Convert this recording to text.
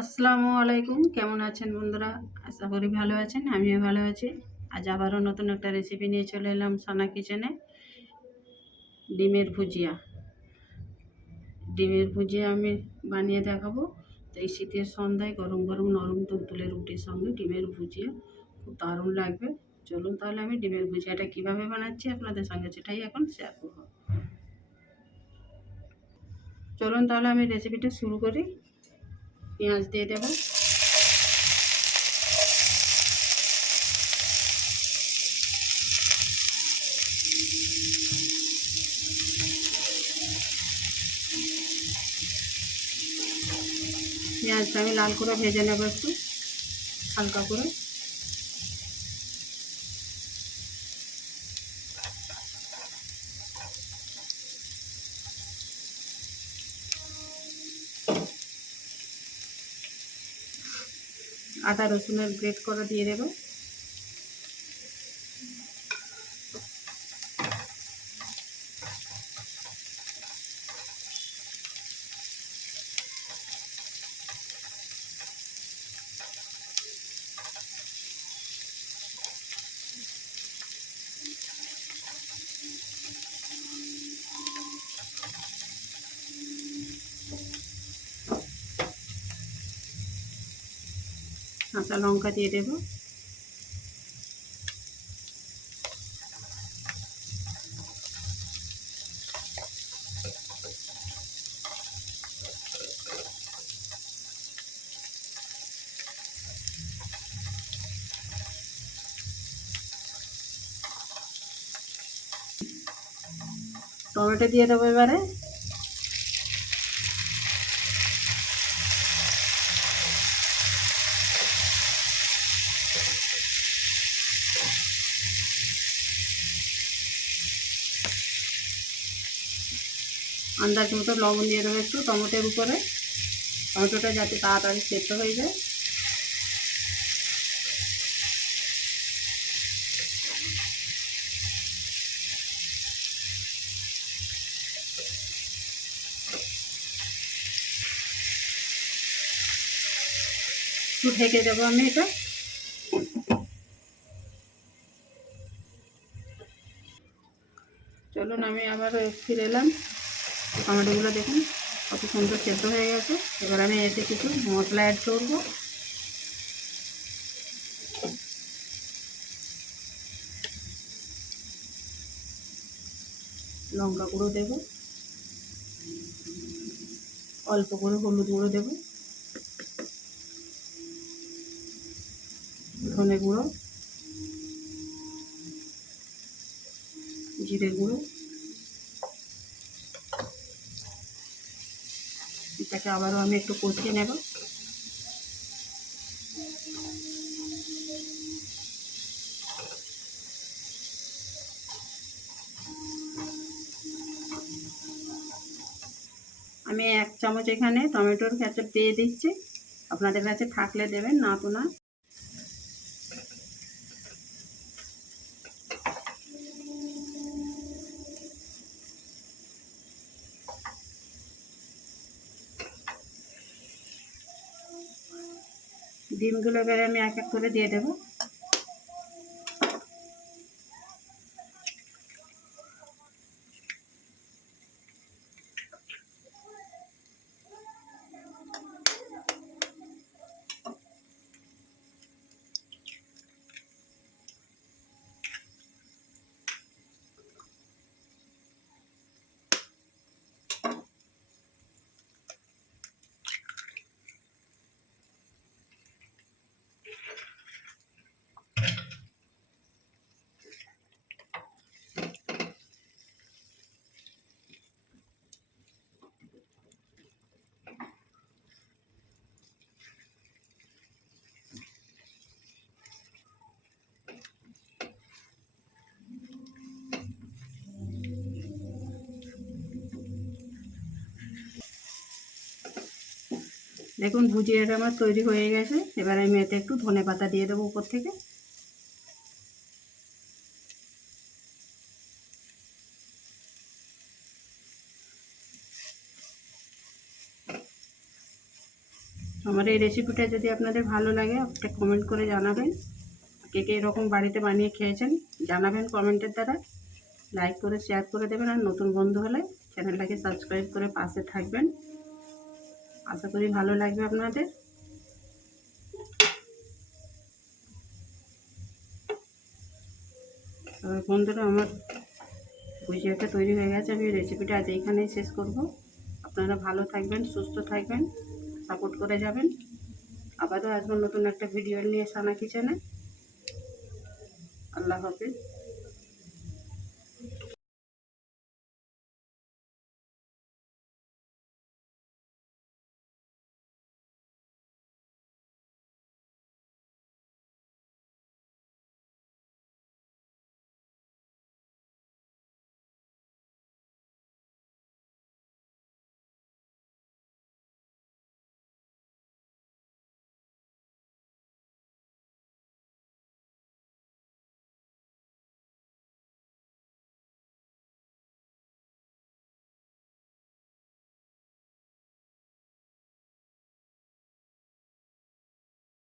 আসসালামু আলাইকুম। কেমন আছেন বন্ধুরা? আশা করি ভালো আছেন, আমিও ভালো আছি। আজ আবারও নতুন একটা রেসিপি নিয়ে চলে এলাম সানা কিচেনে ডিমের ভুজিয়া। ডিমের ভুজিয়া আমি বানিয়ে দেখাবো। তো এই শীতের সন্ধ্যায় গরম গরম নরম তুলতুলে রুটির সঙ্গে ডিমের ভুজিয়া। খুব দারুণ লাগবে। চলুন তাহলে আমি ডিমের ভুজিয়াটা কীভাবে বানাচ্ছি আপনাদের সঙ্গে সেটাই এখন শেয়ার করব। চলুন তাহলে আমি রেসিপিটা শুরু করি। পেঁয়াজ দিয়ে দেব। পেঁয়াজটা আমি লাল করে ভেজে নেব একটু হালকা করে। আদা রসুনের গ্রেট করে দিয়ে দেব। কাঁচা লঙ্কা দিয়ে দেব। টমেটো দিয়ে দেবো এবারে। আন্দাজ মতো লবণ দিয়ে দেবো একটু টমেটোর উপরে। টমেটোটা যাতে তাড়াতাড়ি সেদ্ধ হয়ে যায়। একটু ঢেকে দেবো আমি এটা। চলুন আমি আবার ফিরে এলাম। টমেটোগুলো দেখুন, কত সুন্দর সেদ্ধ হয়ে গেছে। এবার আমি এতে কিছু মশলা অ্যাড করব। লঙ্কা গুঁড়ো দেব। অল্প করে হলুদ গুঁড়ো দেব। ধনে গুঁড়ো, জিরে গুঁড়ো। এটাকে আবারও আমি একটু কষিয়ে নেব। আমি এক চামচ এখানে টমেটোর ক্যাচপ দিয়ে দিচ্ছি। আপনাদের কাছে থাকলে দেবেন, না তো না। ডিমগুলো এবারে আমি এক এক করে দিয়ে দেবো। দেখুন ভুজিয়াটা আমার তৈরি হয়ে গেছে। এবার আমি এতে একটু ধনে পাতা দিয়ে দেবো উপর থেকে। আমার এই রেসিপিটা যদি আপনাদের ভালো লাগে, একটা কমেন্ট করে জানাবেন। কে কে এরকম বাড়িতে বানিয়ে খেয়েছেন, জানাবেন কমেন্টের দ্বারা। লাইক করে শেয়ার করে দেবেন। আর নতুন বন্ধু হলে চ্যানেলটাকে সাবস্ক্রাইব করে পাশে থাকবেন। আশা করি ভালো লাগবে আপনাদের। বন্ধুরা, আমার ভুজিয়াটা তৈরি হয়ে গেছে। আমি রেসিপিটা আজ এইখানেই শেষ করব। আপনারা ভালো থাকবেন, সুস্থ থাকবেন সাপোর্ট করে যাবেন। আবারও আসব নতুন একটা ভিডিও নিয়ে সানা কিচেনে আল্লাহ হাফিজ।